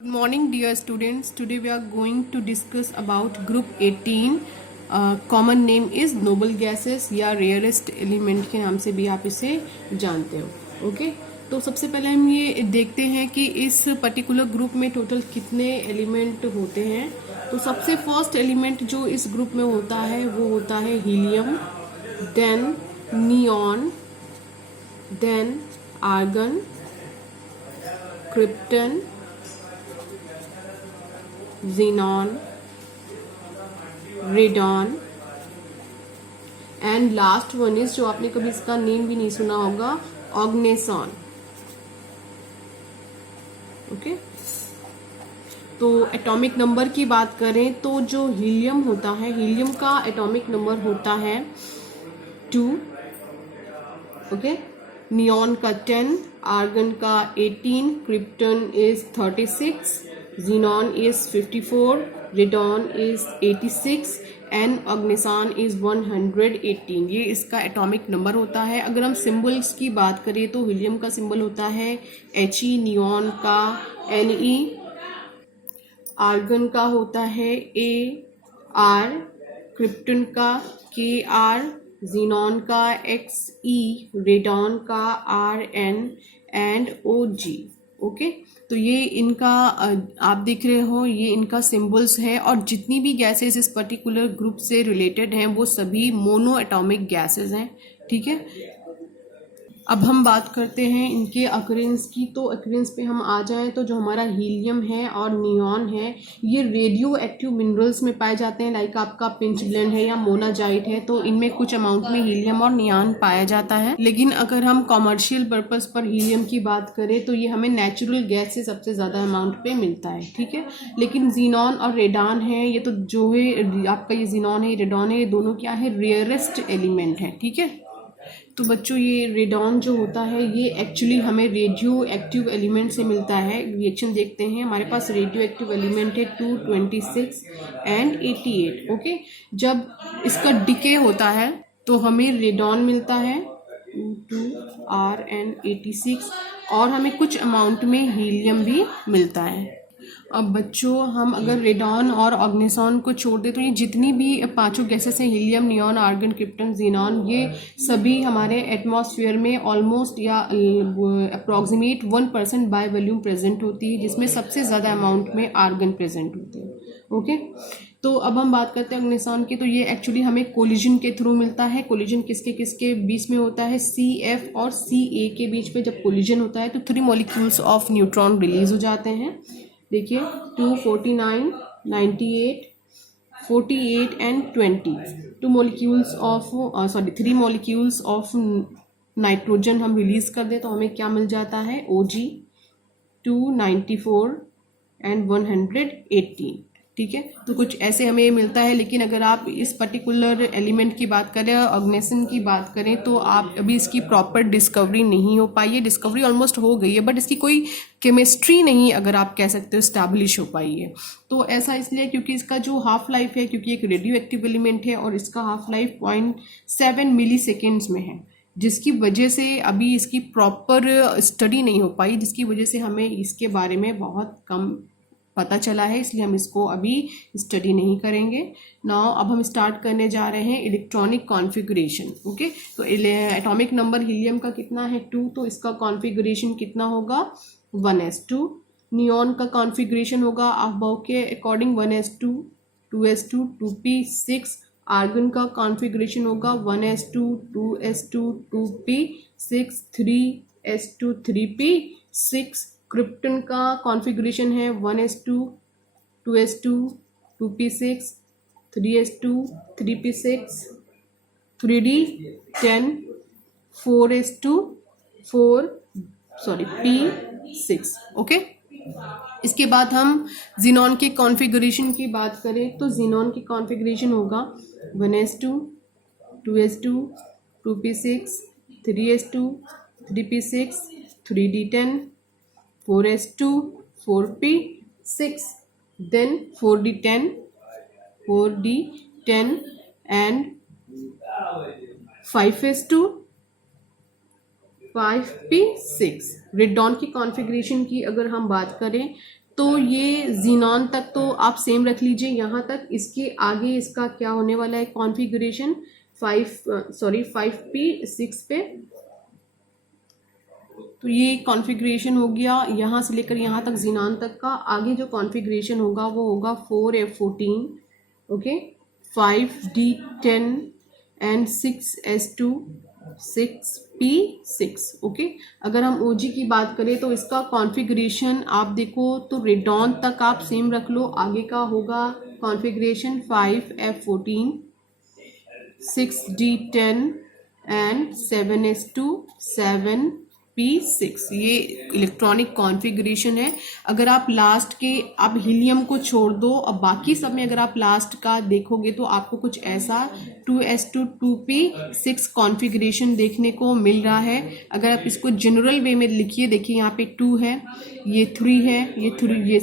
Good morning dear students. Today we are going to discuss about group 18. Common name is noble gases या rarest element के नाम से भी आप इसे जानते हो. ओके तो सबसे पहले हम ये देखते हैं कि इस पर्टिकुलर ग्रुप में टोटल कितने एलिमेंट होते हैं. तो सबसे फर्स्ट एलिमेंट जो इस ग्रुप में होता है वो होता है helium, then neon, then argon, krypton, xenon, radon and last one is जो आपने कभी इसका नेम भी नहीं सुना होगा, ऑग्नेसॉन. ओके तो एटॉमिक नंबर की बात करें तो जो हीलियम होता है, हीलियम का एटॉमिक नंबर होता है 2. ओके नियॉन का 10, आर्गन का 18, krypton is 36, xenon is 54, radon is 86 and ऑग्नेसॉन is 118. ये इसका एटॉमिक नंबर होता है. अगर हम सिंबल्स की बात करें तो हीलियम का सिंबल होता है He, नियॉन का Ne, आर्गन का होता है Ar, क्रिप्टन का Kr, xenon का Xe, रेडॉन का Rn एंड Og. ओके तो ये इनका आप देख रहे हो, ये इनका सिंबल्स है. और जितनी भी गैसेस इस पर्टिकुलर ग्रुप से रिलेटेड हैं वो सभी मोनो एटॉमिक गैसेस हैं. ठीक है, अब हम बात करते हैं इनके अकरेंस की. तो अकरेंस पे हम आ जाएं तो जो हमारा हीलियम है और नियॉन है ये रेडियो एक्टिव मिनरल्स में पाए जाते हैं. लाइक आपका पिंच ब्लेंड है या मोनाजाइट है, तो इनमें कुछ अमाउंट में हीलियम और नियॉन पाया जाता है. लेकिन अगर हम कॉमर्शियल पर्पस पर हीलियम की बात करें तो ये हमें नेचुरल गैस से सबसे ज़्यादा अमाउंट पे मिलता है. ठीक है, लेकिन जीनॉन और रेडॉन है, ये तो जो है आपका ये जीनॉन है, रेडॉन है, ये दोनों क्या है, रेयरेस्ट एलिमेंट है. ठीक है, तो बच्चों ये रेडॉन जो होता है ये एक्चुअली हमें रेडियो एक्टिव एलिमेंट से मिलता है. रिएक्शन देखते हैं, हमारे पास रेडियो एक्टिव एलिमेंट है 226 एंड 88. ओके जब इसका डिके होता है तो हमें रेडॉन मिलता है 2R86 और हमें कुछ अमाउंट में हीलियम भी मिलता है. अब बच्चों हम अगर रेडॉन और ऑग्नेसॉन को छोड़ दें तो ये जितनी भी पांचों गैसेस हैं, helium, neon, argon, krypton, xenon, ये सभी हमारे एटमॉस्फेयर में ऑलमोस्ट या अप्रॉक्सीमेट 1% बाय वॉल्यूम प्रेजेंट होती है, जिसमें सबसे ज़्यादा अमाउंट में आर्गन प्रेजेंट होते हैं. ओके तो अब हम बात करते हैं ऑग्नेसॉन की. तो ये एक्चुअली हमें कोलिजन के थ्रू मिलता है. कोलिजन किसके किसके बीच में होता है, CF और CA के बीच में जब कोलिजन होता है तो 3 मॉलिक्यूल्स ऑफ न्यूट्रॉन रिलीज हो जाते हैं. देखिए 249, 98, 48 and 20. 2 molecules of 3 molecules of nitrogen हम रिलीज कर दें तो हमें क्या मिल जाता है, OG 294 एंड 118. ठीक है, तो कुछ ऐसे हमें मिलता है. लेकिन अगर आप इस पर्टिकुलर एलिमेंट की बात करें, ऑग्नेसन की बात करें, तो आप अभी इसकी प्रॉपर डिस्कवरी नहीं हो पाई है. डिस्कवरी ऑलमोस्ट हो गई है बट इसकी कोई केमिस्ट्री नहीं, अगर आप कह सकते हो, स्टैब्लिश हो पाई है. तो ऐसा इसलिए क्योंकि इसका जो हाफ लाइफ है, क्योंकि एक रेडियो एक्टिव एलिमेंट है और इसका हाफ लाइफ 0.7 मिली सेकेंड्स में है, जिसकी वजह से अभी इसकी प्रॉपर स्टडी नहीं हो पाई, जिसकी वजह से हमें इसके बारे में बहुत कम पता चला है. इसलिए हम इसको अभी स्टडी नहीं करेंगे. नाउ अब हम स्टार्ट करने जा रहे हैं इलेक्ट्रॉनिक कॉन्फ़िगरेशन. ओके तो एटॉमिक नंबर हीलियम का कितना है, 2, तो इसका कॉन्फ़िगरेशन कितना होगा, 1s2. नियॉन का कॉन्फ़िगरेशन होगा अबाव के according 1s2, 2s2, 2p6. Argon का कॉन्फ़िगरेशन होगा 1s2, 2s2, 2p6, 3s2, 3p6. Krypton का कॉन्फ़िगरेशन है 1s2, 2s2, 2p6, 3s2, 3p6, 3d10, 4s2, p6. Okay इसके बाद हम xenon के कॉन्फ़िगरेशन की बात करें तो xenon की कॉन्फ़िगरेशन होगा 1s2, 2s2, 2p6, 3s2, 3p6, 3d10, 4s2, 4p6, then 4d10, 4d10 and 5s2, 5p6. Radon की कॉन्फ़िगरेशन की अगर हम बात करें तो ये जीनॉन तक तो आप सेम रख लीजिए यहाँ तक। इसके आगे इसका क्या होने वाला है कॉन्फ़िगरेशन 5P6 पे। तो ये कॉन्फ़िगरेशन हो गया यहाँ से लेकर यहाँ तक जीनॉन तक का। आगे जो कॉन्फ़िगरेशन होगा वो होगा 4F14, okay, 5D10 and 6S2 6P6, okay. अगर हम OG की बात करें तो इसका कॉन्फ़िगरेशन आप देखो तो रेडॉन तक आप सेम रख लो। आगे का होगा configuration 5F14 6D10 and 7S2 7P6। ये इलेक्ट्रॉनिक कॉन्फ़िगरेशन है। अगर आप लास्ट के आप हीलियम को छोड़ दो और बाकी सब में अगर आप लास्ट का देखोगे तो आपको कुछ ऐसा 2S2 2P6 कॉन्फ़िगरेशन देखने को मिल रहा है। अगर आप इसको जनरल वे में लिखिए, देखिए यहाँ पे 2 है, ये 3 है, ये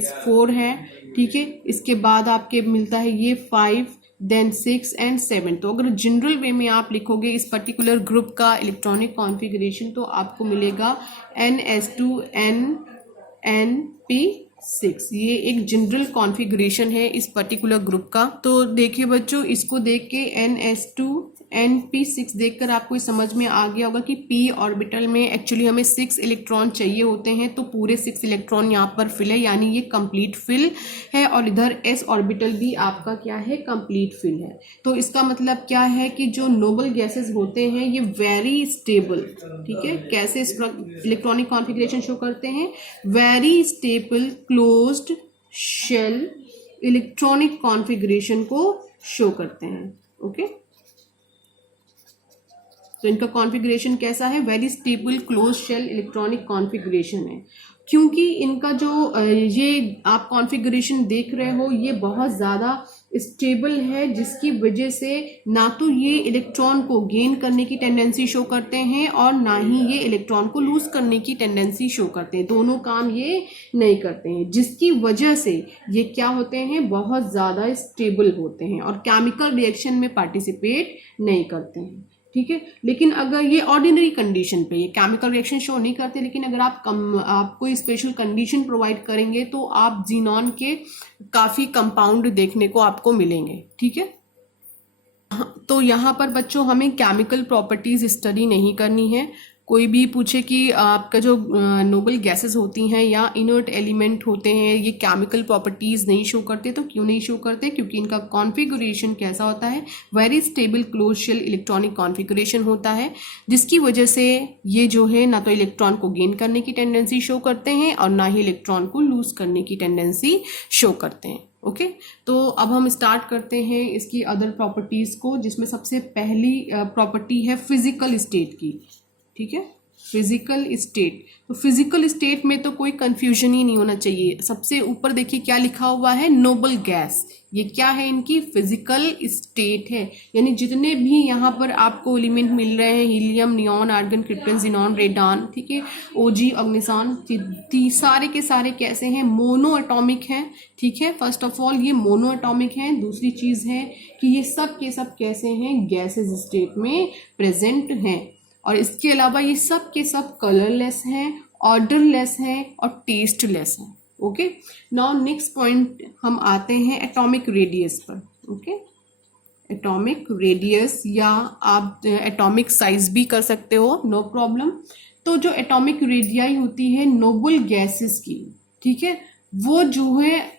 4 है, ठीक है। इसके बाद आपके मिलता है ये 5 देन 6 एंड 7। तो अगर जनरल वे में आप लिखोगे इस पर्टिकुलर ग्रुप का इलेक्ट्रॉनिक कॉन्फ़िगरेशन तो आपको मिलेगा NS2NNP6। ये एक जनरल कॉन्फ़िगरेशन है इस पर्टिकुलर ग्रुप का। तो देखिए बच्चों, इसको देख के NS2NP6 देखकर आपको समझ में आ गया होगा कि p ऑर्बिटल में एक्चुअली हमें 6 इलेक्ट्रॉन चाहिए होते हैं, तो पूरे 6 इलेक्ट्रॉन यहाँ पर फिल है, यानी ये कंप्लीट फिल है। और इधर s ऑर्बिटल भी आपका क्या है, कंप्लीट फिल है। तो इसका मतलब क्या है कि जो नोबल गैसेस होते हैं ये वेरी स्टेबल, ठीक है। कैसे इलेक्ट्रॉनिक कॉन्फ़िगरेशन शो करते हैं, very stable closed shell electronic configuration को शो करते हैं, ओके। तो इनका कॉन्फ़िगरेशन कैसा है, very stable close shell electronic configuration है। क्योंकि इनका जो ये आप कॉन्फ़िगरेशन देख रहे हो ये बहुत ज़्यादा स्टेबल है, जिसकी वजह से ना तो ये इलेक्ट्रॉन को गेन करने की टेंडेंसी शो करते हैं और ना ही ये इलेक्ट्रॉन को लूज करने की टेंडेंसी शो करते हैं। दोनों काम ये नहीं करते हैं, जिसकी वजह से ये क्या होते हैं, बहुत ज़्यादा स्टेबल होते हैं और केमिकल रिएक्शन में पार्टिसिपेट नहीं करते हैं, ठीक है। लेकिन अगर ये ऑर्डिनरी कंडीशन पे ये केमिकल रिएक्शन शो नहीं करते, लेकिन अगर आप कोई स्पेशल कंडीशन प्रोवाइड करेंगे तो आप जीनॉन के काफ़ी कंपाउंड देखने को आपको मिलेंगे, ठीक है। तो यहाँ पर बच्चों हमें केमिकल प्रॉपर्टीज स्टडी नहीं करनी है। कोई भी पूछे कि आपका जो नोबल गैसेस होती हैं या इनर्ट एलिमेंट होते हैं ये केमिकल प्रॉपर्टीज नहीं शो करते, तो क्यों नहीं शो करते, क्योंकि इनका कॉन्फ़िगरेशन कैसा होता है, very stable close shell electronic configuration होता है, जिसकी वजह से ये जो है ना तो इलेक्ट्रॉन को गेन करने की टेंडेंसी शो करते हैं और ना ही इलेक्ट्रॉन को लूज करने की टेंडेंसी शो करते हैं, ओके। तो अब हम स्टार्ट करते हैं इसकी अदर प्रॉपर्टीज को, जिसमें सबसे पहली प्रॉपर्टी है फिजिकल स्टेट की, ठीक है। फिजिकल स्टेट, तो फिजिकल स्टेट में तो कोई कंफ्यूजन ही नहीं होना चाहिए। सबसे ऊपर देखिए क्या लिखा हुआ है, नोबल गैस। ये क्या है, इनकी फिजिकल स्टेट है, यानी जितने भी यहाँ पर आपको एलिमेंट मिल रहे हैं, helium, neon, argon, krypton, xenon, radon, ठीक है, ओजी, अग्निसान, सारे के सारे कैसे हैं, मोनो एटॉमिक हैं, ठीक है। फर्स्ट ऑफ ऑल ये मोनो एटॉमिक हैं। दूसरी चीज है कि ये सब के सब कैसे हैं, गैसेस स्टेट में प्रेजेंट हैं। और इसके अलावा ये सब के सब कलरलेस हैं, ऑर्डरलेस हैं और टेस्टलेस हैं, ओके। नाउ नेक्स्ट पॉइंट हम आते हैं एटॉमिक रेडियस पर, ओके। एटॉमिक रेडियस या आप एटॉमिक साइज भी कर सकते हो, नो प्रॉब्लम। तो जो एटॉमिक रेडियाई होती है नोबल गैसेस की, ठीक है, वो जो है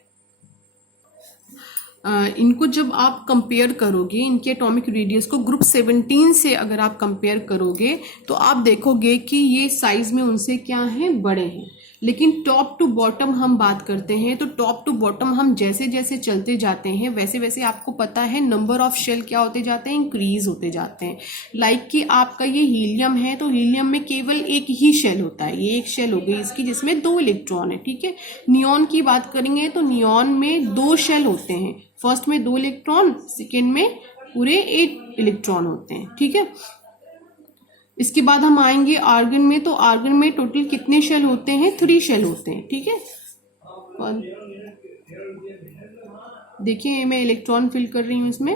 इनको जब आप कंपेयर करोगे, इनके एटॉमिक रेडियस को ग्रुप 17 से अगर आप कंपेयर करोगे तो आप देखोगे कि ये साइज में उनसे क्या हैं, बड़े हैं। लेकिन टॉप टू बॉटम हम बात करते हैं तो टॉप टू बॉटम हम जैसे जैसे चलते जाते हैं वैसे वैसे आपको पता है नंबर ऑफ शेल क्या होते जाते हैं, इंक्रीज होते जाते हैं। लाइक कि आपका ये हीलियम है तो हीलियम में केवल एक ही शेल होता है, ये एक शेल हो गई इसकी जिसमें 2 इलेक्ट्रॉन है, ठीक है। नियॉन की बात करेंगे तो नियॉन में 2 शेल होते हैं, फर्स्ट में 2 इलेक्ट्रॉन, सेकेंड में पूरे 8 इलेक्ट्रॉन होते हैं, ठीक है। इसके बाद हम आएंगे आर्गन में, तो आर्गन में टोटल कितने शेल होते हैं, 3 शेल होते हैं, ठीक है। देखिए मैं इलेक्ट्रॉन फिल कर रही हूं इसमें,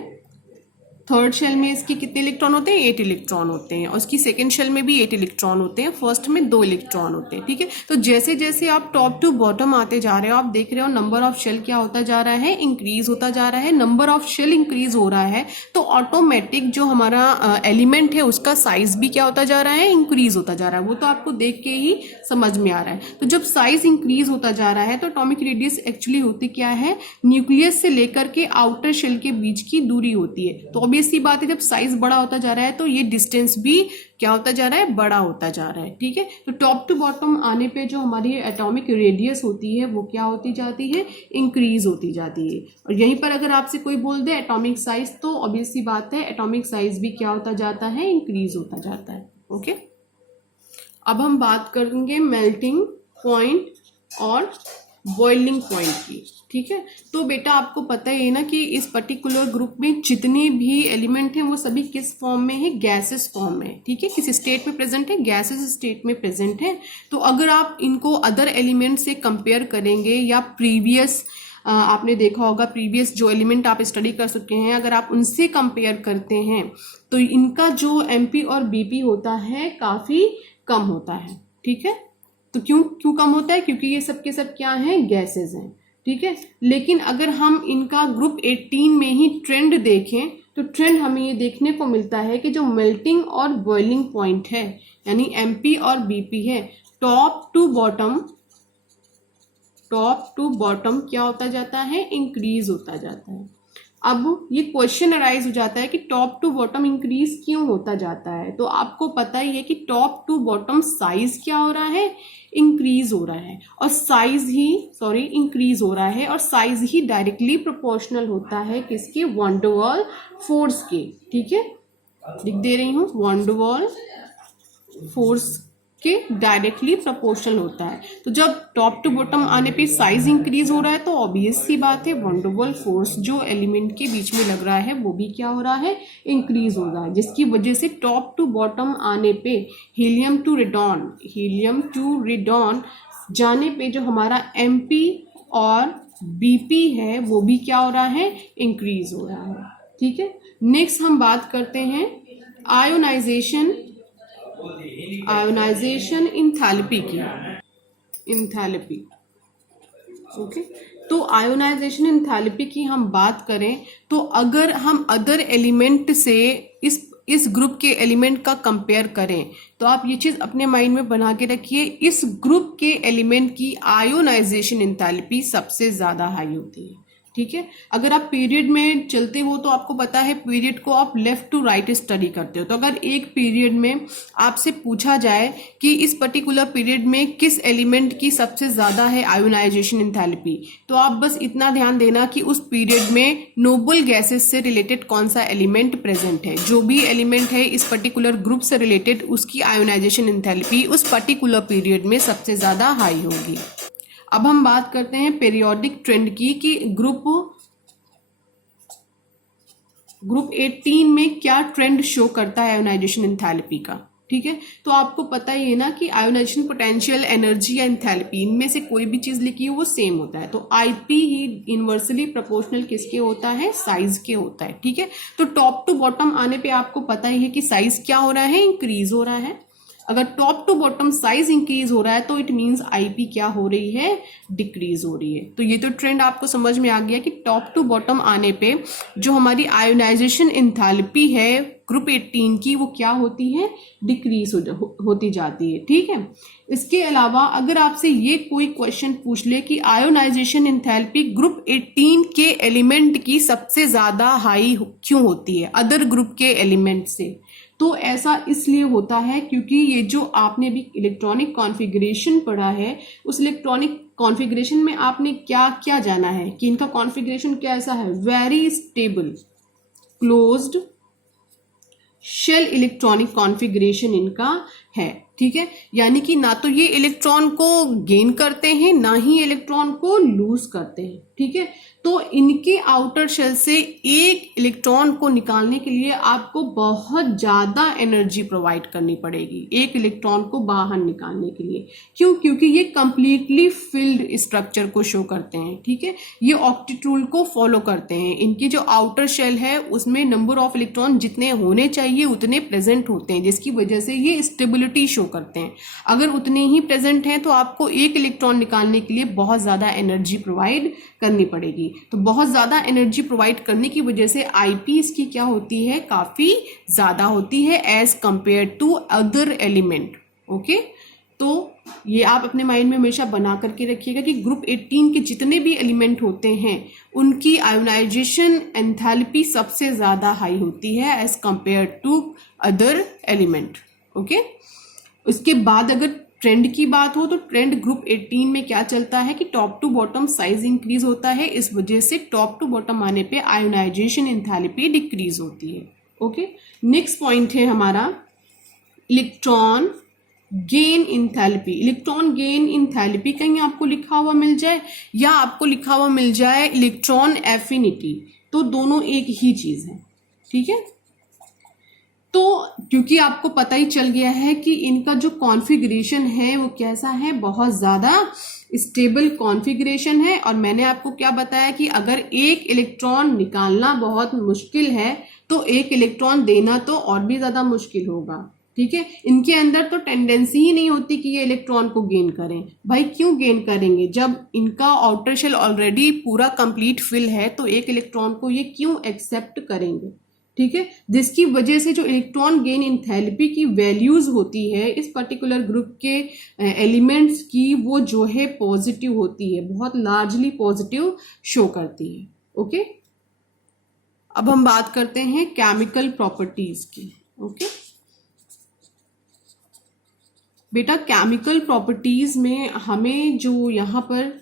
थर्ड शेल में इसके कितने इलेक्ट्रॉन होते हैं? 8 इलेक्ट्रॉन होते हैं, और इसकी सेकंड शेल में भी 8 इलेक्ट्रॉन होते हैं, फर्स्ट में 2 इलेक्ट्रॉन होते हैं। ठीक है, तो जैसे जैसे आप टॉप टू बॉटम आते जा रहे हो, आप देख रहे हो नंबर ऑफ शेल क्या होता जा रहा है? इंक्रीज होता जा रहा है। नंबर ऑफ शेल इंक्रीज हो रहा है तो ऑटोमेटिक जो हमारा एलिमेंट है उसका साइज भी क्या होता जा रहा है? इंक्रीज होता जा रहा है। वो तो आपको देख के ही समझ में आ रहा है। तो जब साइज इंक्रीज होता जा रहा है तो एटॉमिक रेडियस एक्चुअली होती क्या है? न्यूक्लियस से लेकर के आउटर शेल के बीच की दूरी होती है। तो ऑब्वियस सी बात है, जब साइज बड़ा होता जा रहा है तो ये डिस्टेंस भी क्या होता जा रहा है? बड़ा होता जा रहा है। ठीक है, तो टॉप टू बॉटम आने पे जो हमारी एटॉमिक रेडियस होती है वो क्या होती जाती है? इंक्रीज होती जाती है। और यहीं पर अगर आपसे कोई बोल दे एटॉमिक साइज, तो ऑब्वियस सी बात है एटॉमिक साइज भी क्या होता जाता है? इंक्रीज होता जाता है। ओके, अब हम बात करेंगे मेल्टिंग पॉइंट और बॉइलिंग पॉइंट की। ठीक है, तो बेटा आपको पता ही है ना कि इस पर्टिकुलर ग्रुप में जितने भी एलिमेंट हैं वो सभी किस फॉर्म में है? गैसेस फॉर्म में। ठीक है, किस स्टेट में प्रेजेंट है? गैसेस स्टेट में प्रेजेंट है। तो अगर आप इनको अदर एलिमेंट से कंपेयर करेंगे या प्रीवियस आपने देखा होगा प्रीवियस जो एलिमेंट आप स्टडी कर चुके हैं, अगर आप उनसे कंपेयर करते हैं तो इनका जो एमपी और बीपी होता है काफी कम होता है। ठीक है, तो क्यों कम होता है? क्योंकि ये सब के सब क्या हैं? गैसेस हैं। ठीक है, लेकिन अगर हम इनका ग्रुप 18 में ही ट्रेंड देखें तो ट्रेंड हमें ये देखने को मिलता है कि जो मेल्टिंग और बॉइलिंग पॉइंट है यानी एमपी और बीपी है, टॉप टू बॉटम क्या होता जाता है? इंक्रीज होता जाता है। अब ये क्वेश्चन अराइज हो जाता है कि टॉप टू बॉटम इंक्रीज क्यों होता जाता है? तो आपको पता ही है कि टॉप टू बॉटम साइज क्या हो रहा है? इंक्रीज हो रहा है, और इंक्रीज हो रहा है, और साइज ही डायरेक्टली प्रोपोर्शनल होता है किसके? वॉन डर वाल फोर्स के। ठीक है, लिख दे रही हूं, वॉन डर वाल फोर्स के डायरेक्टली प्रोपोर्शनल होता है। तो जब टॉप टू बॉटम आने पे साइज इंक्रीज हो रहा है तो ऑब्वियस सी बात है वॉन डर वाल फोर्स जो एलिमेंट के बीच में लग रहा है वो भी क्या हो रहा है? इंक्रीज हो रहा है, जिसकी वजह से टॉप टू बॉटम आने पे हीलियम टू रेडॉन जाने पे जो हमारा एमपी और बीपी है वो भी क्या हो रहा है? इंक्रीज हो रहा है। ठीक है, नेक्स्ट हम बात करते हैं आयोनाइजेशन इंथैल्पी की। ओके, तो आयोनाइजेशन इंथैल्पी की हम बात करें तो अगर हम अदर एलिमेंट से इस ग्रुप के एलिमेंट का कंपेयर करें तो आप ये चीज अपने माइंड में बना के रखिए, इस ग्रुप के एलिमेंट की आयोनाइजेशन इंथैल्पी सबसे ज्यादा हाई होती है। ठीक है, अगर आप पीरियड में चलते हो तो आपको पता है पीरियड को आप लेफ्ट टू राइट स्टडी करते हो। तो अगर एक पीरियड में आपसे पूछा जाए कि इस पर्टिकुलर पीरियड में किस एलिमेंट की सबसे ज्यादा है आयोनाइजेशन इंथैल्पी, तो आप बस इतना ध्यान देना कि उस पीरियड में नोबल गैसेस से रिलेटेड कौन सा एलिमेंट प्रेजेंट है। जो भी एलिमेंट है इस पर्टिकुलर ग्रुप से रिलेटेड उसकी आयोनाइजेशन इंथैल्पी उस पर्टिकुलर पीरियड में सबसे ज्यादा हाई होगी। अब हम बात करते हैं पीरियोडिक ट्रेंड की कि ग्रुप 18 में क्या ट्रेंड शो करता है आयोनाइजेशन इंथैल्पी का। ठीक है, तो आपको पता ही है ना कि आयोनाइजेशन पोटेंशियल, एनर्जी या इंथैल्पी इनमें से कोई भी चीज लिखी हो वो सेम होता है। तो आईपी ही इनवर्सली प्रोपोर्शनल किसके होता है? साइज के होता है। ठीक है, तो टॉप टू बॉटम आने पे आपको पता ही है कि साइज क्या हो रहा है? इंक्रीज हो रहा है। अगर top to bottom size increase हो रहा है तो इट मींस आईपी क्या हो रही है? डिक्रीज हो रही है। तो ये तो ट्रेंड आपको समझ में आ गया कि टॉप टू बॉटम आने पे जो हमारी आयोनाइजेशन इंथैल्पी है ग्रुप 18 की वो क्या होती है? डिक्रीज होती जाती है। ठीक है, इसके अलावा अगर आपसे ये कोई क्वेश्चन पूछ ले कि आयोनाइजेशन इंथैल्पी ग्रुप 18 के एलिमेंट की सबसे ज्यादा हाई क्यों होती है अदर ग्रुप के एलिमेंट से, तो ऐसा इसलिए होता है क्योंकि ये जो आपने भी इलेक्ट्रॉनिक कॉन्फ़िगरेशन पढ़ा है उस इलेक्ट्रॉनिक कॉन्फ़िगरेशन में आपने क्या क्या जाना है कि इनका कॉन्फ़िगरेशन कैसा है? Very stable closed shell electronic configuration इनका है। ठीक है, यानी कि ना तो ये इलेक्ट्रॉन को गेन करते हैं ना ही इलेक्ट्रॉन को लूज करते हैं। ठीक है, तो इनके आउटर शेल से एक इलेक्ट्रॉन को निकालने के लिए आपको बहुत ज्यादा एनर्जी प्रोवाइड करनी पड़ेगी एक इलेक्ट्रॉन को बाहर निकालने के लिए। क्यों? क्योंकि ये कंप्लीटली फिल्ड स्ट्रक्चर को शो करते हैं। ठीक है, ये ऑक्टेट रूल को फॉलो करते हैं। इनकी जो आउटर शेल है उसमें नंबर ऑफ इलेक्ट्रॉन जितने होने चाहिए उतने प्रेजेंट होते हैं, जिसकी वजह से ये स्टेबिलिटी शो करते हैं। अगर उतने ही प्रेजेंट हैं तो आपको एक इलेक्ट्रॉन निकालने के लिए बहुत ज्यादा एनर्जी प्रोवाइड करनी पड़ेगी। तो बहुत ज्यादा एनर्जी प्रोवाइड करने की वजह से आईपी इसकी क्या होती है, काफी ज्यादा होती है as compare to other element. Okay, तो ये आप अपने माइंड में हमेशा बना करके रखिएगा कि ग्रुप 18 के जितने भी एलिमेंट होते हैं उनकी आयोनाइजेशन एंथैल्पी सबसे ज्यादा हाई होती है as compare to other element. Okay, उसके बाद अगर ट्रेंड की बात हो तो ट्रेंड ग्रुप 18 में क्या चलता है कि top to bottom size increase होता है, इस वजह से टॉप टू बॉटम आने पे आयोनाइजेशन एंथैल्पी डिक्रीज होती है। ओके, नेक्स्ट पॉइंट है हमारा electron gain enthalpy. Electron gain enthalpy कहीं आपको लिखा हुआ मिल जाए या आपको लिखा हुआ मिल जाए इलेक्ट्रॉन एफिनिटी, तो दोनों एक ही चीज है। ठीक है, तो क्योंकि आपको पता ही चल गया है कि इनका जो कॉन्फ़िगरेशन है वो कैसा है, बहुत ज्यादा स्टेबल कॉन्फ़िगरेशन है। और मैंने आपको क्या बताया कि अगर एक इलेक्ट्रॉन निकालना बहुत मुश्किल है तो एक इलेक्ट्रॉन देना तो और भी ज्यादा मुश्किल होगा। ठीक है, इनके अंदर तो टेंडेंसी ही नहीं होती कि ये इलेक्ट्रॉन को गेन करें। भाई क्यों गेन करेंगे, जब इनका आउटर शेल ऑलरेडी पूरा कंप्लीट फिल है तो एक इलेक्ट्रॉन को ये क्यों एक्सेप्ट करेंगे। ठीक है, जिसकी वजह से जो इलेक्ट्रॉन गेन इंथैल्पी की वैल्यूज होती है इस पर्टिकुलर ग्रुप के एलिमेंट्स की, वो जो है पॉजिटिव होती है, बहुत लार्जली पॉजिटिव शो करती है। ओके, अब हम बात करते हैं केमिकल प्रॉपर्टीज की। ओके बेटा, केमिकल प्रॉपर्टीज में हमें जो यहाँ पर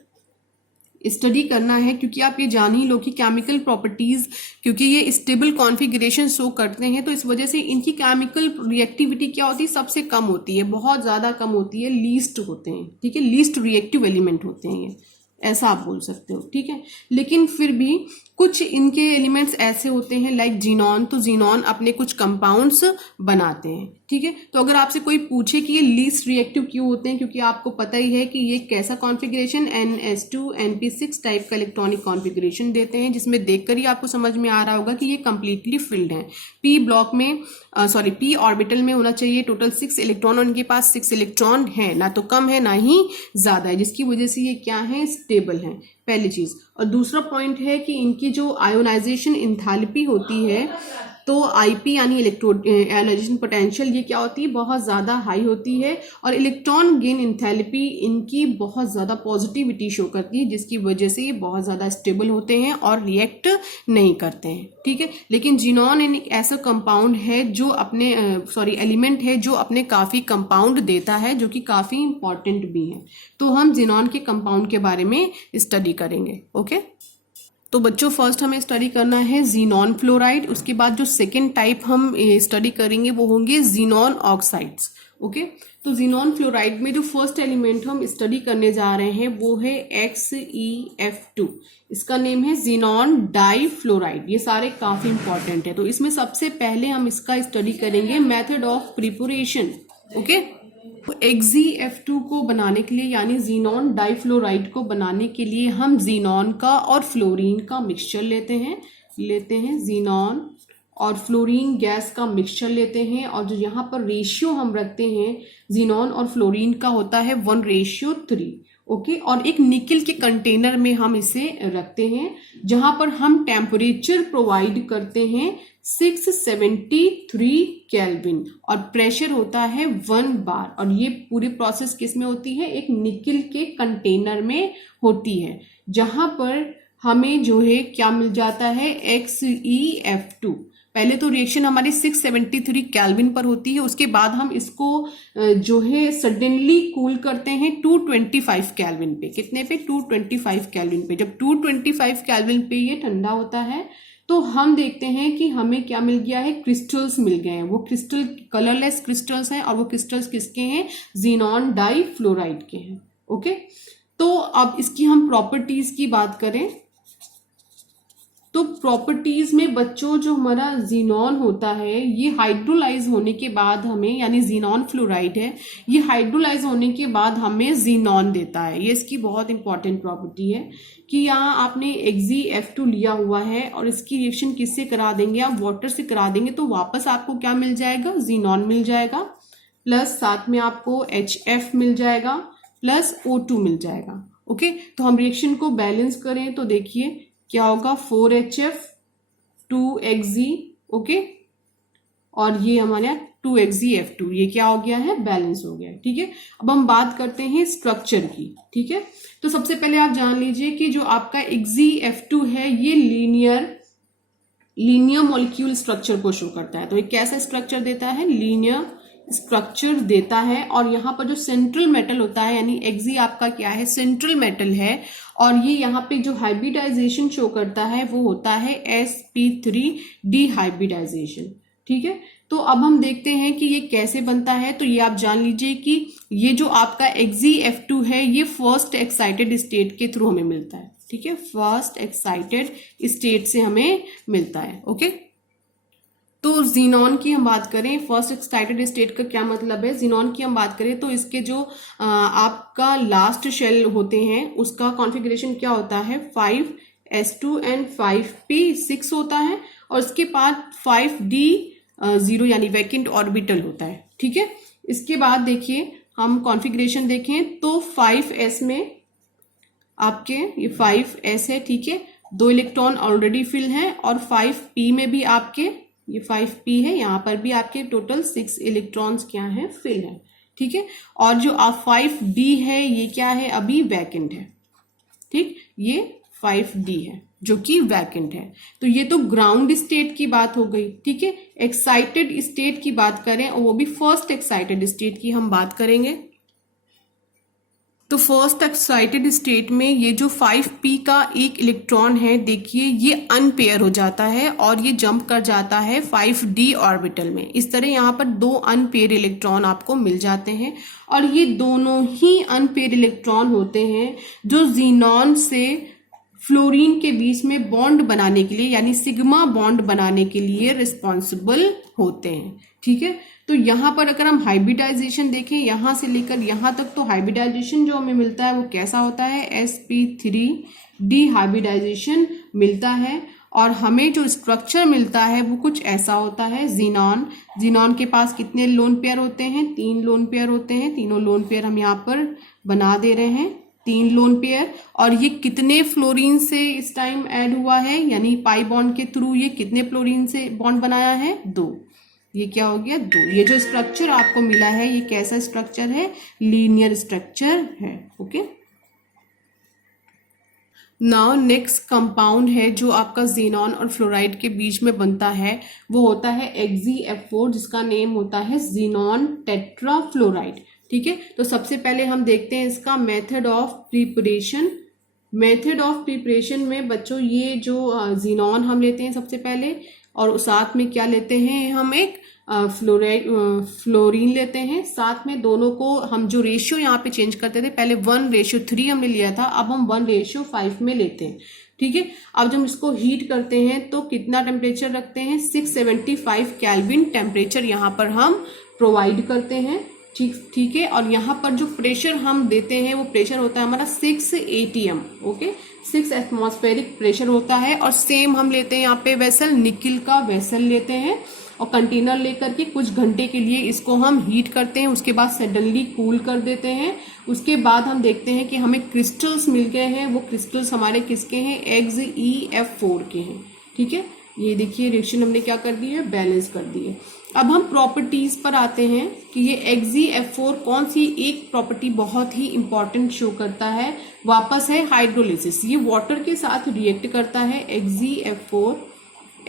स्टडी करना है, क्योंकि आप ये जान ही लो कि केमिकल प्रॉपर्टीज क्योंकि ये स्टेबल कॉन्फ़िगरेशन शो करते हैं तो इस वजह से इनकी केमिकल रिएक्टिविटी क्या होती है, सबसे कम होती है, बहुत ज्यादा कम होती है, लीस्ट होते हैं। ठीक है, लीस्ट रिएक्टिव एलिमेंट होते हैं ये, ऐसा आप बोल सकते हो। ठीक है, लेकिन फिर भी कुछ इनके एलिमेंट्स ऐसे होते हैं लाइक जीनॉन, तो जीनॉन अपने कुछ कंपाउंड्स बनाते हैं। ठीक है, तो अगर आपसे कोई पूछे कि ये लीस्ट रिएक्टिव क्यों होते हैं, क्योंकि आपको पता ही है कि ये कैसा कॉन्फ़िगरेशन NS2 NP6 टाइप का इलेक्ट्रॉनिक कॉन्फ़िगरेशन देते हैं, जिसमें देखकर ही आपको समझ में आ रहा होगा कि ये कंप्लीटली फिल्ड है। पी ब्लॉक में पी ऑर्बिटल में होना चाहिए टोटल 6 इलेक्ट्रॉन, और इनके पास 6 इलेक्ट्रॉन है, ना तो कम है ना ही ज्यादा है, जिसकी वजह से ये क्या है, स्टेबल है, पहली चीज। और दूसरा पॉइंट है कि इनकी जो आयोनाइजेशन इंथैल्पी होती है तो आईपी यानी इलेक्ट्रोड आयोनाइजेशन पोटेंशियल, ये क्या होती है, बहुत ज्यादा हाई होती है। और इलेक्ट्रॉन गेन इंथैल्पी इनकी बहुत ज्यादा पॉजिटिविटी शो करती है, जिसकी वजह से ये बहुत ज्यादा स्टेबल होते हैं और रिएक्ट नहीं करते हैं। ठीक है, लेकिन जीनॉन एक ऐसा कंपाउंड है जो अपने एलिमेंट है जो अपने काफी कंपाउंड देता है, जो कि काफी इंपॉर्टेंट भी है। तो हम जीनॉन के कंपाउंड के बारे में स्टडी करेंगे। ओके, तो बच्चों फर्स्ट हमें स्टडी करना है जीनॉन फ्लोराइड, उसके बाद जो सेकेंड टाइप हम स्टडी करेंगे वो होंगे जीनॉन ऑक्साइड्स। ओके, तो जीनॉन फ्लोराइड में जो फर्स्ट एलिमेंट हम स्टडी करने जा रहे हैं वो है XeF2, इसका नेम है जीनॉन डाइफ्लोराइड। ये सारे काफी इंपॉर्टेंट है, तो इसमें सबसे पहले हम इसका स्टडी करेंगे method of preparation. Okay, XeF2 को बनाने के लिए यानी जीनॉन डाइफ्लोराइड को बनाने के लिए हम जीनॉन का और फ्लोरीन का मिक्सचर लेते हैं जीनॉन और फ्लोरीन गैस का मिक्सचर लेते हैं, और जो यहाँ पर रेशियो हम रखते हैं जीनॉन और फ्लोरीन का होता है 1:3। ओके, और एक निकल के कंटेनर में हम इसे रखते हैं, जहां पर हम टेम्परेचर प्रोवाइड करते हैं 673 केल्विन और प्रेशर होता है 1 बार। और ये पूरी प्रोसेस किस में होती है, एक निकल के कंटेनर में होती है, जहां पर हमें जो है क्या मिल जाता है, XeF2। पहले तो रिएक्शन हमारी 673 केल्विन पर होती है, उसके बाद हम इसको जो है सडनली कूल करते हैं 225 केल्विन पे। कितने पे, 225 केल्विन पे। जब 225 केल्विन पे ये ठंडा होता है तो हम देखते हैं कि हमें क्या मिल गया है, क्रिस्टल्स मिल गए हैं। वो क्रिस्टल कलरलेस क्रिस्टल्स हैं और वो क्रिस्टल्स किसके हैं, ज़ीनॉन डाइफ्लोराइड के हैं। ओके, तो अब इसकी हम प्रॉपर्टीज की बात करें तो प्रॉपर्टीज में बच्चों जो हमारा जीनॉन होता है ये हाइड्रोलाइज होने के बाद हमें, यानी जीनॉन फ्लोराइड है, ये हाइड्रोलाइज होने के बाद हमें जीनॉन देता है। ये इसकी बहुत इंपॉर्टेंट प्रॉपर्टी है कि यहाँ आपने Xf2 लिया हुआ है और इसकी रिएक्शन किससे करा देंगे, आप वाटर से करा देंगे तो वापस आपको क्या मिल जाएगा, जीनॉन मिल जाएगा, प्लस साथ में आपको HF मिल जाएगा, प्लस O2 मिल जाएगा। ओके, तो हम रिएक्शन को बैलेंस करें तो देखिए क्या होगा, 4HF 2Xg। ओके, और ये हमारे 2XgF2, ये क्या हो गया है, बैलेंस हो गया। ठीक है, अब हम बात करते हैं स्ट्रक्चर की। ठीक है, तो सबसे पहले आप जान लीजिए कि जो आपका XgF2 है ये लीनियर मॉलिक्यूल स्ट्रक्चर को शो करता है। तो ये कैसा स्ट्रक्चर देता है, लीनियर स्ट्रक्चर देता है। और यहाँ पर जो सेंट्रल मेटल होता है, यानी Xg आपका क्या है, सेंट्रल मेटल है, और ये यहाँ पे जो हाइब्रिडाइजेशन शो करता है वो होता है sp3 डिहाइब्रिडाइजेशन। ठीक है, तो अब हम देखते हैं कि ये कैसे बनता है। तो ये आप जान लीजिए कि ये जो आपका Xgf2 है ये फर्स्ट एक्साइटेड स्टेट के थ्रू हमें मिलता है। ठीक है, फर्स्ट एक्साइटेड स्टेट से हमें मिलता है। ओके, तो जीनॉन की हम बात करें, फर्स्ट एक्साइटेड स्टेट का क्या मतलब है, जीनॉन की हम बात करें तो इसके जो आपका लास्ट शेल होते हैं उसका कॉन्फ़िगरेशन क्या होता है, 5s2 एंड 5p6 होता है, और इसके बाद 5d0 यानी वैकेंट ऑर्बिटल होता है। ठीक है, इसके बाद देखिए हम कॉन्फ़िगरेशन देखें तो 5s में आपके ये 5s है। ठीक है, 2 इलेक्ट्रॉन ऑलरेडी फिल हैं, और 5p में भी आपके ये 5p है, यहाँ पर भी आपके टोटल 6 इलेक्ट्रॉन्स क्या हैं, फिल है। ठीक है, और जो आप 5d है ये क्या है, अभी वैकेंट है। ठीक, ये 5d है जो कि वैकेंट है। तो ये तो ग्राउंड स्टेट की बात हो गई। ठीक है, एक्साइटेड स्टेट की बात करें और वो भी फर्स्ट एक्साइटेड स्टेट की हम बात करेंगे। तो फर्स्ट एक्साइटेड स्टेट में ये जो 5p का एक इलेक्ट्रॉन है, देखिए ये अनपेयर हो जाता है और ये जंप कर जाता है 5d ऑर्बिटल में। इस तरह यहाँ पर 2 अनपेयर इलेक्ट्रॉन आपको मिल जाते हैं, और ये दोनों ही अनपेयर इलेक्ट्रॉन होते हैं जो जीनॉन से फ्लोरीन के बीच में बॉन्ड बनाने के लिए, यानी सिग्मा बॉन्ड बनाने के लिए रिस्पॉन्सिबल होते हैं। ठीक है, तो यहाँ पर अगर हम हाइब्रिडाइजेशन देखें यहाँ से लेकर यहाँ तक, तो हाइब्रिडाइजेशन जो हमें मिलता है वो कैसा होता है, sp3 डिहाइब्रिडाइजेशन मिलता है, और हमें जो स्ट्रक्चर मिलता है वो कुछ ऐसा होता है। जीनॉन के पास कितने लोन पेयर होते हैं, 3 लोन पेयर होते हैं। तीनों लोन पेयर हम यहाँ पर बना दे रहे हैं, 3 लोन पेयर। और ये कितने फ्लोरीन से इस टाइम ऐड हुआ है, यानी पाई बॉन्ड के थ्रू ये कितने फ्लोरीन से बॉन्ड बनाया है, 2। ये क्या हो गया, 2। ये जो स्ट्रक्चर आपको मिला है ये कैसा स्ट्रक्चर है, लीनियर स्ट्रक्चर है। ओके, नाउ नेक्स्ट कंपाउंड है जो आपका जीनॉन और फ्लोराइड के बीच में बनता है, वो होता है Xgf4, जिसका नेम होता है जीनॉन टेट्राफ्लोराइड। ठीक है, तो सबसे पहले हम देखते हैं इसका method of preparation. Method of preparation में बच्चों ये जो जीनॉन हम लेते हैं सबसे पहले, और साथ में क्या लेते हैं, हम एक फ्लोरीन लेते हैं। साथ में दोनों को हम जो रेशियो यहाँ पे चेंज करते थे, पहले 1:3 हमने लिया था, अब हम 1:5 में लेते हैं। ठीक है, अब जब इसको हीट करते हैं तो कितना टेम्परेचर रखते हैं, 675 केल्विन टेम्परेचर यहाँ पर हम प्रोवाइड करते हैं। ठीक है, और यहाँ पर जो प्रेशर हम देते हैं वो प्रेशर होता है हमारा 6 atm। ओके, 6 एटमॉस्फेरिक प्रेशर होता है। और सेम हम लेते हैं यहाँ पे वेसल, निकिल का वेसल लेते हैं, और कंटेनर लेकर के कुछ घंटे के लिए इसको हम हीट करते हैं, उसके बाद सडनली कूल कर देते हैं। उसके बाद हम देखते हैं कि हमें क्रिस्टल्स मिल गए हैं, वो क्रिस्टल्स हमारे किसके हैं, Xgf4 के हैं। ठीक है, ये देखिए रिएक्शन हमने क्या कर दी है, बैलेंस कर दी है। अब हम प्रॉपर्टीज पर आते हैं कि ये Xgf4 कौन सी एक प्रॉपर्टी बहुत ही इंपॉर्टेंट शो करता है, वापस है हाइड्रोलिसिस। ये वाटर के साथ रिएक्ट करता है, Xgf4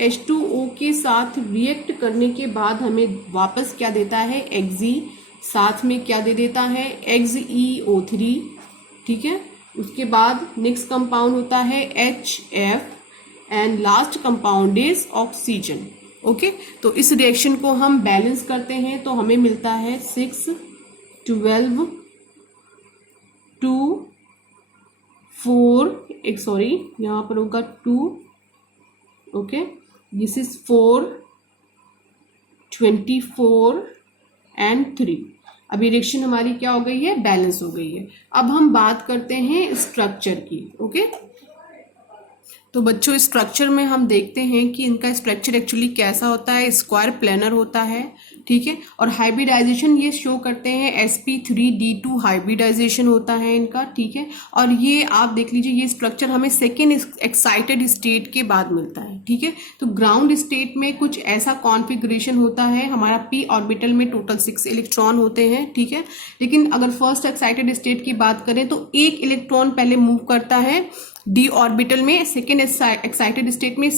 H2O के साथ रिएक्ट करने के बाद हमें वापस क्या देता है, Xg, साथ में क्या दे देता है, XeO3। ठीक है, उसके बाद नेक्स्ट कंपाउंड होता है HF, and last compound is oxygen. Okay, तो इस रिएक्शन को हम बैलेंस करते हैं तो हमें मिलता है 6 12 2 4 एक सॉरी यहाँ पर होगा 2, ओके, दिस इज 4 24 एंड 3। अभी रिएक्शन हमारी क्या हो गई है, बैलेंस हो गई है। अब हम बात करते हैं स्ट्रक्चर की। ओके, तो बच्चों स्ट्रक्चर में हम देखते हैं कि इनका स्ट्रक्चर एक्चुअली कैसा होता है, स्क्वायर प्लेनर होता है, ठीक है। और हाइब्रिडाइजेशन ये शो करते हैं sp3d2 हाइब्रिडाइजेशन होता है इनका, ठीक है। और ये आप देख लीजिए, ये स्ट्रक्चर हमें सेकेंड एक्साइटेड स्टेट के बाद मिलता है, ठीक है। तो ग्राउंड स्टेट में कुछ ऐसा कॉन्फ़िगरेशन होता है, हमारा p ऑर्बिटल में टोटल 6 इलेक्ट्रॉन होते हैं, ठीक है। लेकिन अगर फर्स्ट एक्साइटेड स्टेट की बात करें तो एक इलेक्ट्रॉन पहले मूव करता है डी ऑर्बिटल में, सेकेंड एक्साइटेड स्टेट में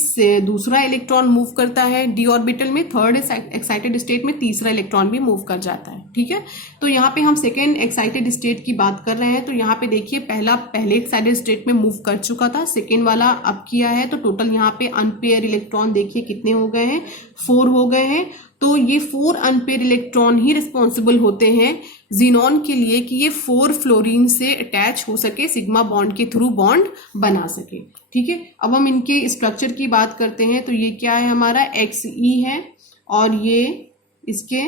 दूसरा इलेक्ट्रॉन मूव करता है डी ऑर्बिटल में, थर्ड एक्साइटेड स्टेट में तीसरा इलेक्ट्रॉन भी मूव कर जाता है, ठीक है। तो यहाँ पे हम सेकेंड एक्साइटेड स्टेट की बात कर रहे हैं, तो यहाँ पे देखिए पहले एक्साइटेड स्टेट में मूव कर चुका था, सेकेंड वाला अब किया है, तो टोटल यहाँ पे अनपेयर इलेक्ट्रॉन देखिए कितने हो गए हैं, 4 हो गए हैं। तो ये 4 अनपेयर इलेक्ट्रॉन ही रिस्पॉन्सिबल होते हैं जीनॉन के लिए कि ये 4 फ्लोरीन से अटैच हो सके, सिग्मा बॉन्ड के थ्रू बॉन्ड बना सके, ठीक है। अब हम इनके स्ट्रक्चर की बात करते हैं, तो ये क्या है, हमारा XE है और ये इसके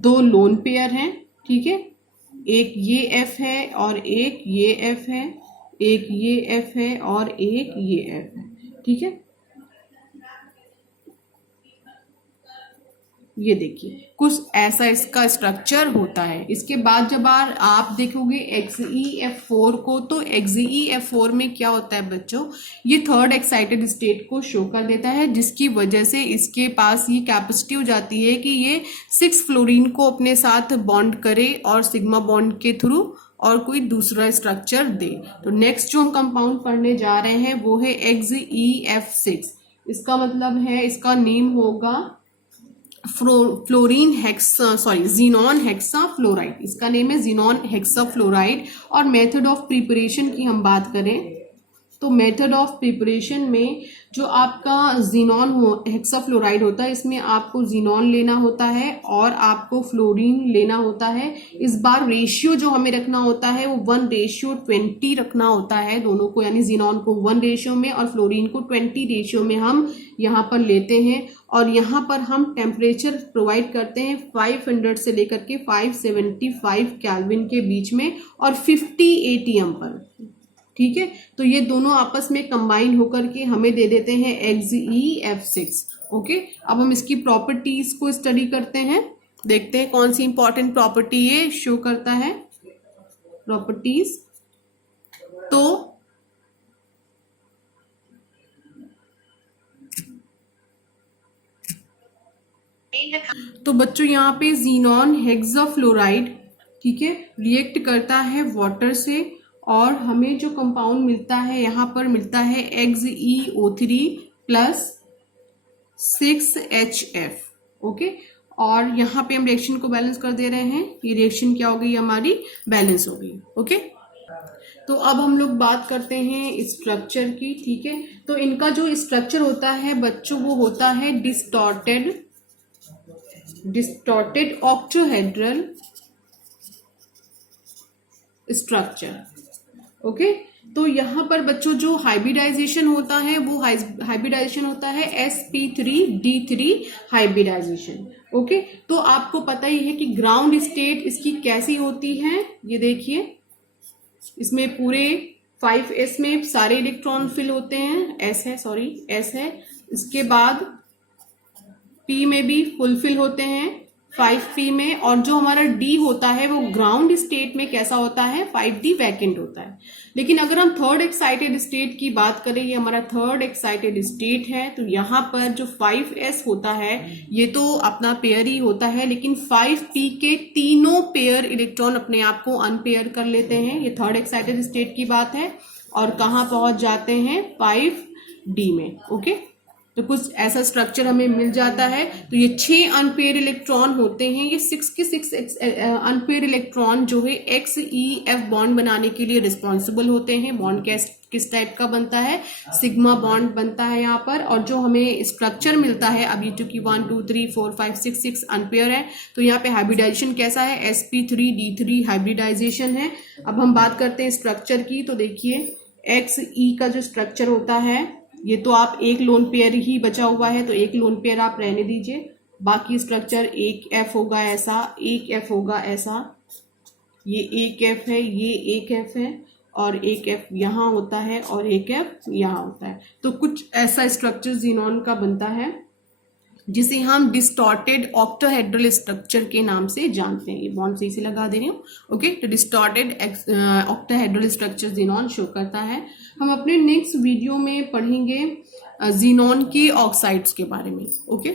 2 लोन पेयर हैं, ठीक है। एक ये F है और एक ये F है, एक ये F है और एक ये F है, ठीक है। ये देखिए कुछ ऐसा इसका स्ट्रक्चर होता है। इसके बाद जब आप देखोगे XeF4 को, तो XeF4 में क्या होता है बच्चों, ये थर्ड एक्साइटेड स्टेट को शो कर देता है, जिसकी वजह से इसके पास ये कैपेसिटी हो जाती है कि ये 6 फ्लोरीन को अपने साथ बॉन्ड करे और सिग्मा बॉन्ड के थ्रू और कोई दूसरा स्ट्रक्चर दे। तो नेक्स्ट जो हम कंपाउंड पढ़ने जा रहे हैं वो है XeF6। इसका मतलब है, इसका नेम होगा जीनॉन हेक्सा फ्लोराइड। इसका नेम है जीनॉन हेक्सा फ्लोराइड। और मेथड ऑफ प्रिपरेशन की हम बात करें तो मेथड ऑफ प्रिपरेशन में जो आपका जीनॉन हेक्सा फ्लोराइड होता है, इसमें आपको जीनॉन लेना होता है और आपको फ्लोरीन लेना होता है। इस बार रेशियो जो हमें रखना होता है वो 1:20 रखना होता है दोनों को, यानी जीनॉन को 1 रेशियो में और फ्लोरीन को 20 रेशियो में हम यहाँ पर लेते हैं। और यहाँ पर हम टेम्परेचर प्रोवाइड करते हैं 500 से लेकर के 575 केल्विन के बीच में और 50 ATM पर, ठीक है। तो ये दोनों आपस में कंबाइन होकर के हमें दे देते हैं XeF6। ओके, अब हम इसकी प्रॉपर्टीज को स्टडी करते हैं, देखते हैं कौन सी इंपॉर्टेंट प्रॉपर्टी ये शो करता है। प्रॉपर्टीज तो बच्चों यहाँ पे जीनॉन हेक्साफ्लोराइड, ठीक है, रिएक्ट करता है वाटर से और हमें जो कंपाउंड मिलता है यहाँ पर मिलता है XeO3 प्लस 6HF। ओके, और यहाँ पे हम रिएक्शन को बैलेंस कर दे रहे हैं। ये रिएक्शन क्या हो गई, हमारी बैलेंस हो गई। ओके, तो अब हम लोग बात करते हैं स्ट्रक्चर की, ठीक है। तो इनका जो स्ट्रक्चर होता है बच्चों वो होता है डिस्टॉर्टेड ऑक्टोहेड्रल स्ट्रक्चर। ओके, तो यहाँ पर बच्चों जो हाइब्रिडाइजेशन होता है वो हाइब्रिडाइजेशन होता है sp3d3 हाइब्रिडाइजेशन। ओके, तो आपको पता ही है कि ग्राउंड स्टेट इसकी कैसी होती है। ये देखिए, इसमें पूरे 5s में सारे इलेक्ट्रॉन फिल होते हैं, s है। इसके बाद p में भी फुलफिल होते हैं 5p में, और जो हमारा d होता है वो ग्राउंड स्टेट में कैसा होता है, 5d वैकेंट होता है। लेकिन अगर हम थर्ड एक्साइटेड स्टेट की बात करें, ये हमारा थर्ड एक्साइटेड स्टेट है, तो यहाँ पर जो 5s होता है ये तो अपना पेयर ही होता है, लेकिन 5p के तीनों पेयर इलेक्ट्रॉन अपने आप को अनपेयर कर लेते हैं। ये थर्ड एक्साइटेड स्टेट की बात है और कहाँ पहुंच जाते हैं, 5d में। ओके, तो कुछ ऐसा स्ट्रक्चर हमें मिल जाता है। तो ये 6 अनपेयर इलेक्ट्रॉन होते हैं, ये 6 के 6 अनपेयर इलेक्ट्रॉन जो है XEF बॉन्ड बनाने के लिए रिस्पॉन्सिबल होते हैं। बॉन्ड किस टाइप का बनता है, सिग्मा बॉन्ड बनता है यहाँ पर। और जो हमें स्ट्रक्चर मिलता है, अब ये चूंकि 1 2 3 4 5 6 अनपेयर है, तो यहाँ पे हाइब्रिडाइजेशन कैसा है, sp3d3 हाइब्रिडाइजेशन है। अब हम बात करते हैं स्ट्रक्चर की। तो देखिए XE का जो स्ट्रक्चर होता है, ये तो आप एक लोन पेयर ही बचा हुआ है, तो एक लोन पेयर आप रहने दीजिए। बाकी स्ट्रक्चर एक F होगा ऐसा, एक F होगा ऐसा, ये एक F है, ये एक F है, और एक F यहाँ होता है और एक F यहाँ होता है। तो कुछ ऐसा स्ट्रक्चर जीनॉन का बनता है जिसे हम डिस्टॉर्टेड ऑक्टाहेड्रल स्ट्रक्चर के नाम से जानते हैं। ये बॉन्ड सही से लगा दे रही हूँ, ओके। तो distorted octahedral structure xenon show करता है। हम अपने नेक्स्ट वीडियो में पढ़ेंगे जीनॉन के ऑक्साइड्स के बारे में, ओके।